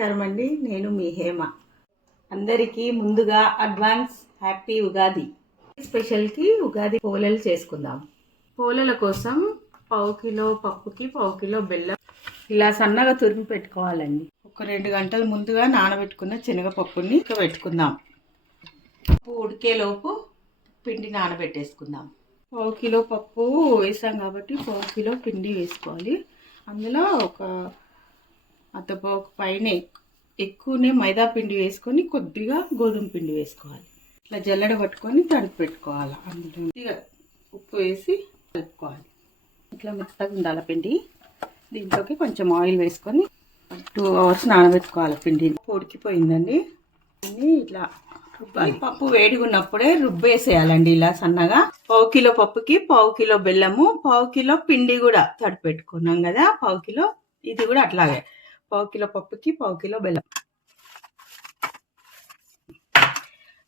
నమస్కారం అండి. నేను మీ హేమ. అందరికీ ముందుగా అడ్వాన్స్ హ్యాపీ ఉగాది. స్పెషల్కి ఉగాది పోలేలు చేసుకుందాం. పోలేల కోసం 1/2 కిలో పప్పుకి 1/2 కిలో బెల్లం ఇలా సన్నగా తురిమి పెట్టుకోవాలండి. ఒక 2 గంటల ముందుగా నానబెట్టుకున్న శనగపప్పుని పెట్టుకుందాం. పప్పు ఉడికేలోపు పిండి నానబెట్టేసుకుందాం. 1/2 కిలో పప్పు వేసాం కాబట్టి 1/2 కిలో పిండి వేసుకోవాలి. అందులో ఒక అద్దపావు పైన ఎక్కువనే మైదా పిండి వేసుకొని కొద్దిగా గోధుమ పిండి వేసుకోవాలి. ఇట్లా జల్లెడ పట్టుకొని తడిపి పెట్టుకోవాలి. అందులో కొద్దిగా ఉప్పు వేసి కలుపుకోవాలి. ఇట్లా మెత్తగా ఉండాలి పిండి. దీంట్లోకి కొంచెం ఆయిల్ వేసుకొని 2 అవర్స్ నానబెట్టుకోవాలి. పిండి ఉడికిపోయిందండి. ఇట్లా పప్పు వేడిగా ఉన్నప్పుడే రుబ్బేసేయాలండి. ఇలా సన్నగా 1/2 కిలో పప్పుకి 1/2 కిలో బెల్లము, 1/2 కిలో పిండి కూడా తడిపి పెట్టుకున్నాం కదా. 1/2 కిలో ఇది కూడా అట్లాగే 1/2 కిలో పప్పుకి 1/2 కిలో బెల్లం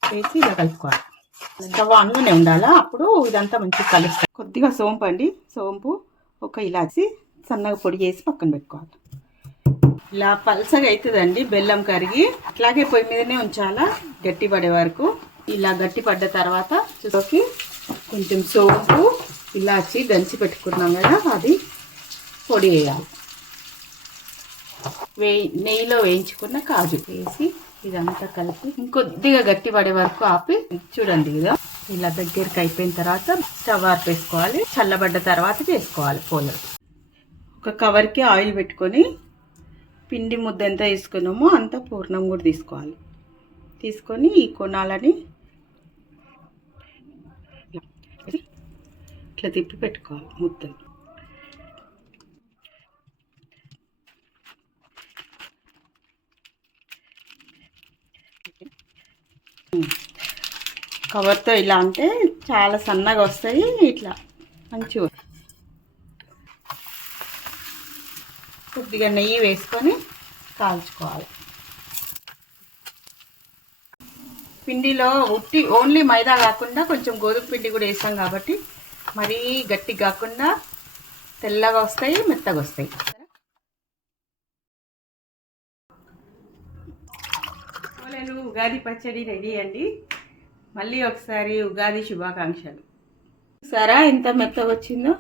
వేసి ఇలా కలుపుకోవాలి. స్టవ్ ఆన్లోనే ఉండాలా. అప్పుడు ఇదంతా మంచిగా కలుపుతాం. కొద్దిగా సోంపు అండి, సోంపు, ఒక ఇలాచి సన్నగా పొడి చేసి పక్కన పెట్టుకోవాలి. ఇలా పల్సగా అవుతుందండి బెల్లం కరిగి. అట్లాగే పొయ్యి మీదనే ఉంచాలా గట్టి పడే వరకు. ఇలా గట్టి పడ్డ తర్వాత చూసి కొంచెం సోంపు, ఇలాచి దంచి పెట్టుకున్నాం కదా, అది పొడి వేయాలి. నెయ్యిలో వేయించుకున్న కాజు వేసి ఇదంతా కలిపి ఇంకొద్దిగా గట్టి పడే వరకు ఆపి చూడండి. కదా ఇలా దగ్గరికి అయిపోయిన తర్వాత స్టవ్ ఆర్పేసుకోవాలి. చల్లబడ్డ తర్వాత చేసుకోవాలి పోలేలు. ఒక కవర్కి ఆయిల్ పెట్టుకొని పిండి ముద్ద ఎంత తీసుకున్నామో అంత పూర్ణం కూడా తీసుకోవాలి. తీసుకొని ఈ కొనాలని ఇట్లా తిప్పి పెట్టుకోవాలి ముద్దలు. కవర్తో ఇలా అంటే చాలా సన్నగా వస్తాయి. ఇట్లా మంచిగా కొద్దిగా నెయ్యి వేసుకొని కాల్చుకోవాలి. పిండిలో ఓన్లీ మైదా కాకుండా కొంచెం గోధుమ పిండి కూడా వేస్తాం కాబట్టి మరీ గట్టి కాకుండా తెల్లగా వస్తాయి, మెత్తగా వస్తాయి. పోలేలు ఉగాది పచ్చడి రెడీ అండి. మళ్ళీ ఒకసారి ఉగాది శుభాకాంక్షలు. సరే ఎంత మెత్తగా వచ్చిందో.